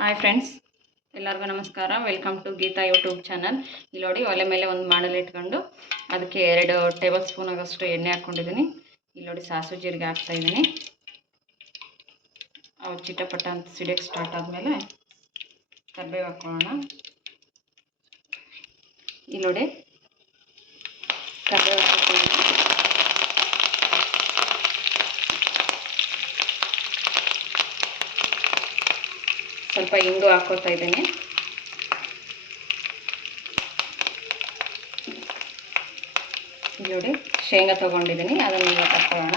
Hi friends, ಎಲ್ಲರಿಗೂ ನಮಸ್ಕಾರ. Welcome to Geetha YouTube channel. ಇಲ್ಲಿ ನೋಡಿ, ಒಲೆ ಮೇಲೆ ಒಂದು ಮಾಡಲು ಇಟ್ಕೊಂಡು ಅದಕ್ಕೆ 2 ಟೇಬಲ್ ಸ್ಪೂನ್ ಆಗಷ್ಟು ಎಣ್ಣೆ ಹಾಕ್ಕೊಂಡಿದ್ದೀನಿ. ಇಲ್ಲಿ ನೋಡಿ, ಸಾಸಿವೆ ಜೀರಿಗೆ ಹಾಕ್ತಾಯಿದ್ದೀನಿ. ಅವು ಚಿಟಪಟ ಅಂತ ಸಿಡಿಯೋಕ್ಕೆ ಸ್ಟಾರ್ಟ್ ಆದಮೇಲೆ ಕರಿಬೇವು ಹಾಕ್ಕೊಳ್ಳೋಣ. ಇಲ್ಲಿ ನೋಡಿ, ಕರಿಬೇವು ಹಾಕ್ತೀನಿ. ಸ್ವಲ್ಪ ಇಂಗು ಹಾಕ್ಕೋತಾ ಇದ್ದೀನಿ. ಇಲ್ಲಿ ನೋಡಿ, ಶೇಂಗಾ ತೊಗೊಂಡಿದ್ದೀನಿ, ಅದನ್ನು ಈಗ ಹಾಕ್ಕೊಳ್ಳೋಣ.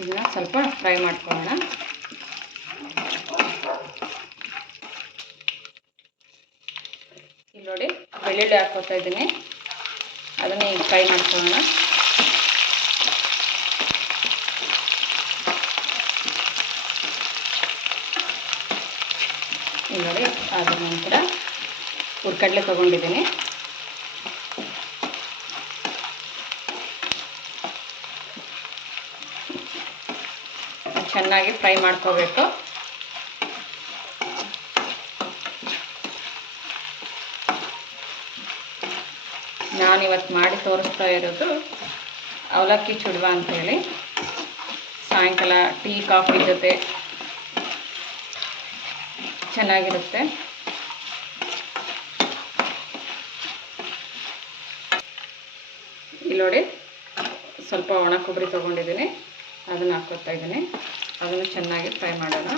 ಇದನ್ನ ಸ್ವಲ್ಪ ಫ್ರೈ ಮಾಡ್ಕೊಳ್ಳೋಣ. ಇಲ್ಲಿ ನೋಡಿ, ಬೆಳ್ಳುಳ್ಳಿ ಹಾಕ್ಕೋತಾ ಇದ್ದೀನಿ, ಅದನ್ನು ಈಗ ಫ್ರೈ ಮಾಡ್ಕೊಳ್ಳೋಣ. ಇಲ್ಲಿ ನೋಡಿ, ಅದ್ರ ನಂತರ ಹುರ್ಕಡಲೆ ತೊಗೊಂಡಿದ್ದೀನಿ. ಚೆನ್ನಾಗಿ ಫ್ರೈ ಮಾಡ್ಕೋಬೇಕು. ನಾನಿವತ್ತು ಮಾಡಿ ತೋರಿಸ್ತಾ ಇರೋದು ಅವಲಕ್ಕಿ ಚುಡುವ ಅಂಥೇಳಿ. ಸಾಯಂಕಾಲ ಟೀ ಕಾಫಿ ಜೊತೆ ಚೆನ್ನಾಗಿರುತ್ತೆ. ಇಲ್ಲಿ ನೋಡಿ, ಸ್ವಲ್ಪ ಒಣ ಕೊಬ್ಬರಿ ತೊಗೊಂಡಿದ್ದೀನಿ, ಅದನ್ನು ಹಾಕ್ಕೊತಾ ಇದ್ದೀನಿ. ಅದನ್ನು ಚೆನ್ನಾಗಿ ಫ್ರೈ ಮಾಡೋಣ.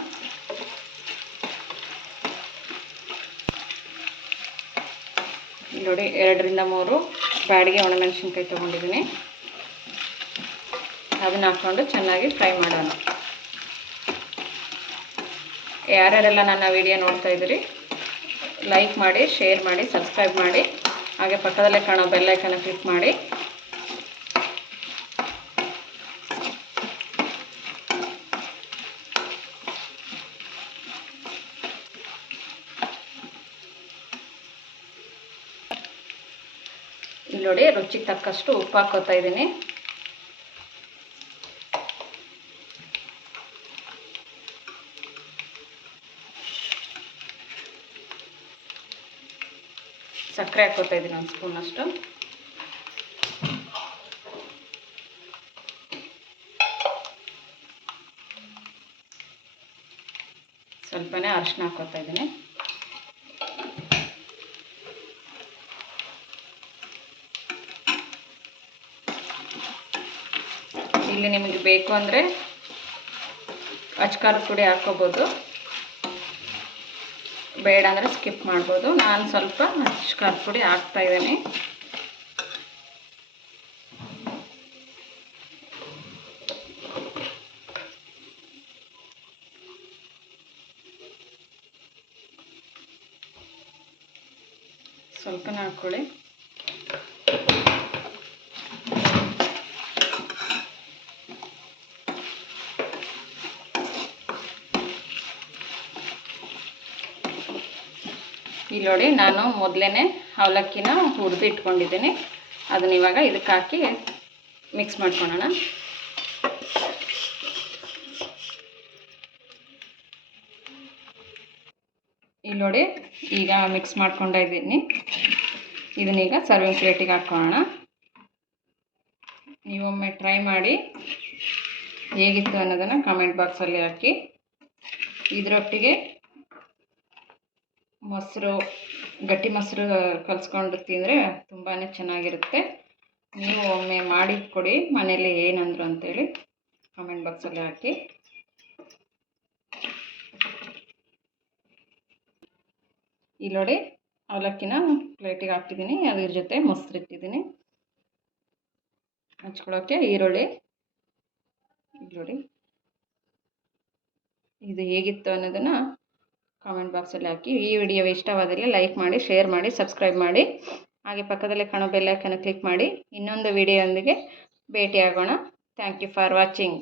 ಇಲ್ಲಿ ನೋಡಿ, 2 ರಿಂದ 3 ಬ್ಯಾಡಿಗೆ ಒಣಮೆಣಸಿನ್ಕಾಯಿ ತೊಗೊಂಡಿದ್ದೀನಿ, ಅದನ್ನು ಹಾಕ್ಕೊಂಡು ಚೆನ್ನಾಗಿ ಫ್ರೈ ಮಾಡೋಣ. ಯಾರ್ಯಾರೆಲ್ಲ ನನ್ನ ವಿಡಿಯೋ ನೋಡ್ತಾ ಇದ್ದೀರಿ, ಲೈಕ್ ಮಾಡಿ, ಶೇರ್ ಮಾಡಿ, ಸಬ್ಸ್ಕ್ರೈಬ್ ಮಾಡಿ, ಹಾಗೆ ಪಕ್ಕದಲ್ಲೇ ಕಾಣೋ ಬೆಲ್ ಐಕನ್ನ ಕ್ಲಿಕ್ ಮಾಡಿ. ಇಲ್ಲಿ ನೋಡಿ, ರುಚಿಗೆ ತಕ್ಕಷ್ಟು ಉಪ್ಪು ಹಾಕ್ಕೋತಾ ಇದ್ದೀನಿ. ಸಕ್ಕರೆ ಹಾಕ್ಕೋತಾ ಇದ್ದೀನಿ, 1 ಸ್ಪೂನಷ್ಟು. ಸ್ವಲ್ಪನೇ ಅರಿಶಿನ ಹಾಕ್ಕೋತಾ ಇದ್ದೀನಿ. ಇಲ್ಲಿ ನಿಮಗೆ ಬೇಕು ಅಂದರೆ ಅಚ್ಕಾರದ ಪುಡಿ ಹಾಕ್ಕೋಬೋದು, ಬೇಡ ಅಂದರೆ ಸ್ಕಿಪ್ ಮಾಡ್ಬೋದು. ನಾನು ಸ್ವಲ್ಪ ಅಚ್ಕಾರದ ಪುಡಿ ಹಾಕ್ತಾ ಇದ್ದೀನಿ. ಸ್ವಲ್ಪನೇ ಹಾಕ್ಕೊಳ್ಳಿ. ಇಲ್ಲಿ ನೋಡಿ, ನಾನು ಮೊದಲೇ ಅವಲಕ್ಕಿನ ಹುರಿದು ಇಟ್ಕೊಂಡಿದ್ದೀನಿ. ಅದನ್ನ ಇವಾಗ ಇದಕ್ಕೆ ಹಾಕಿ ಮಿಕ್ಸ್ ಮಾಡ್ಕೊಳ್ಳೋಣ. ಇಲ್ಲಿ ನೋಡಿ, ಈಗ ಮಿಕ್ಸ್ ಮಾಡ್ಕೊಂಡಿದ್ದೀನಿ. ಇದನ್ನೀಗ ಸರ್ವಿಂಗ್ ಪ್ಲೇಟಿಗೆ ಹಾಕ್ಕೊಳ್ಳೋಣ. ನೀವೊಮ್ಮೆ ಟ್ರೈ ಮಾಡಿ, ಹೇಗಿತ್ತು ಅನ್ನೋದನ್ನು ಕಮೆಂಟ್ ಬಾಕ್ಸಲ್ಲಿ ಹಾಕಿ. ಇದರೊಟ್ಟಿಗೆ ಮೊಸರು, ಗಟ್ಟಿ ಮೊಸರು ಕಲಿಸ್ಕೊಂಡು ತಿಂದರೆ ತುಂಬಾ ಚೆನ್ನಾಗಿರುತ್ತೆ. ನೀವು ಒಮ್ಮೆ ಮಾಡಿ ಕೊಡಿ, ಮನೇಲಿ ಏನಂದ್ರು ಅಂತೇಳಿ ಕಮೆಂಟ್ ಬಾಕ್ಸಲ್ಲಿ ಹಾಕಿ. ಇಲ್ಲಿ ನೋಡಿ, ಅವಲಕ್ಕಿನ ಪ್ಲೇಟಿಗೆ ಹಾಕಿದ್ದೀನಿ, ಅದ್ರ ಜೊತೆ ಮೊಸರು ಇಟ್ಟಿದ್ದೀನಿ ಹಚ್ಕೊಳ್ಳೋಕ್ಕೆ. ಈರುಳ್ಳಿ, ಇಲ್ಲಿ ನೋಡಿ, ಇದು ಹೇಗಿತ್ತು ಅನ್ನೋದನ್ನು ಕಾಮೆಂಟ್ ಬಾಕ್ಸಲ್ಲಿ ಹಾಕಿ. ಈ ವಿಡಿಯೋ ಇಷ್ಟವಾದಲ್ಲಿ ಲೈಕ್ ಮಾಡಿ, ಶೇರ್ ಮಾಡಿ, ಸಬ್ಸ್ಕ್ರೈಬ್ ಮಾಡಿ, ಹಾಗೆ ಪಕ್ಕದಲ್ಲೇ ಕಾಣೋ ಬೆಲ್ ಐಕನ್ನ ಕ್ಲಿಕ್ ಮಾಡಿ. ಇನ್ನೊಂದು ವಿಡಿಯೋದೊಂದಿಗೆ ಭೇಟಿಯಾಗೋಣ. Thank you for watching.